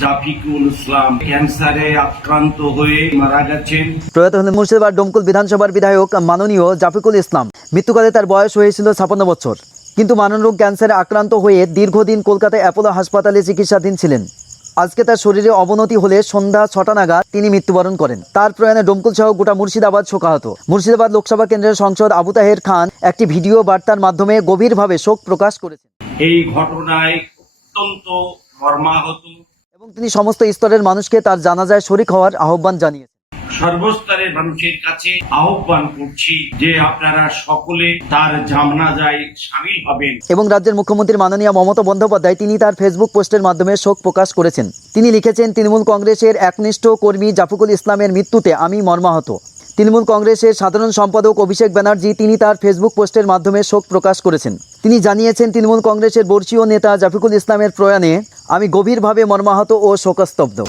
জাফিকুল ইসলাম ক্যান্সারে আক্রান্ত হয়ে মারা গেছেন। প্রয়াত হলেন মুর্শিদাবাদ ডোমকল বিধানসভার বিধায়ক মাননীয় জাফিকুল ইসলাম। মৃত্যুকালে তার বয়স হয়েছিল 56 বছর, কিন্তু মাননরোগ ক্যান্সারে আক্রান্ত হয়ে দীর্ঘদিন কলকাতায় অ্যাপোলো হাসপাতালে চিকিৎসাধীন ছিলেন। আজকে তার শরীরে অবনতি হলে সন্ধ্যা 6টা নাগাদ তিনি মৃত্যুবরণ করেন। তার প্রয়াণে ডোমকল সহ গোটা মুর্শিদাবাদ শোকাহত। মুর্শিদাবাদ লোকসভা কেন্দ্রের সাংসদ আবু তাহের খান একটি ভিডিও বার্তার মাধ্যমে গভীরভাবে শোক প্রকাশ করেছেন। এই ঘটনায় অত্যন্ত মর্মাহত এবং তিনি সমস্ত স্তরের মানুষকে তার জানাজায় শরিক হওয়ার আহ্বান জানিয়েছেন। সর্বস্তরের মানুষের কাছে আহ্বান করছি যে আপনারা সকলে তার জানাজায় শামিল হবেন। এবং রাজ্যের মুখ্যমন্ত্রী মাননীয় মমতা বন্দ্যোপাধ্যায় তিনি তার ফেসবুক পোস্টের মাধ্যমে শোক প্রকাশ করেছেন। তিনি লিখেছেন, তৃণমূল কংগ্রেসের একনিষ্ঠ কর্মী জাফিকুল ইসলামের মৃত্যুতে আমি মর্মাহত। তৃণমূল কংগ্রেসের সাধারণ সম্পাদক অভিষেক ব্যানার্জি তিনি তার ফেসবুক পোস্টের মাধ্যমে শোক প্রকাশ করেছেন। তিনি জানিয়েছেন, তৃণমূল কংগ্রেসের বর্ষীয় নেতা জাফিকুল ইসলামের প্রয়াণে আমি গভীরভাবে মর্মাহত ও শোকস্তব্ধ।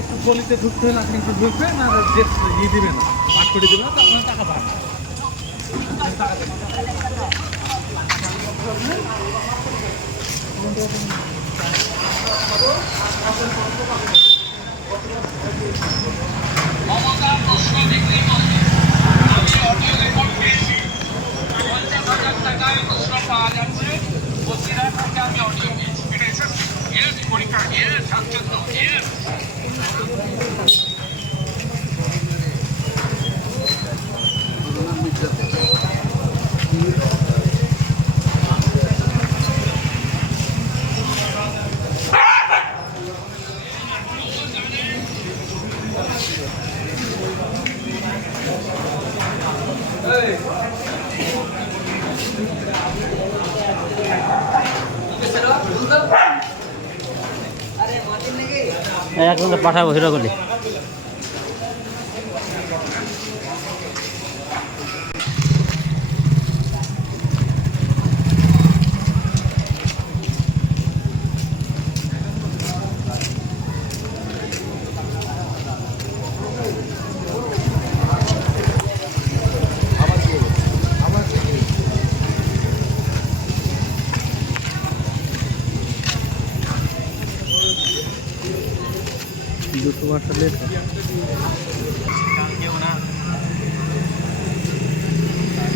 একটু গলিতে ঢুকতে হলে আপনি একটু ঢুকবেন আর ইয়ে দিবেন না, ভাগ করে দেবেন তো আপনার টাকা পাবেন। এখন পাঠাবো সেটা করলে। দুটো আসলে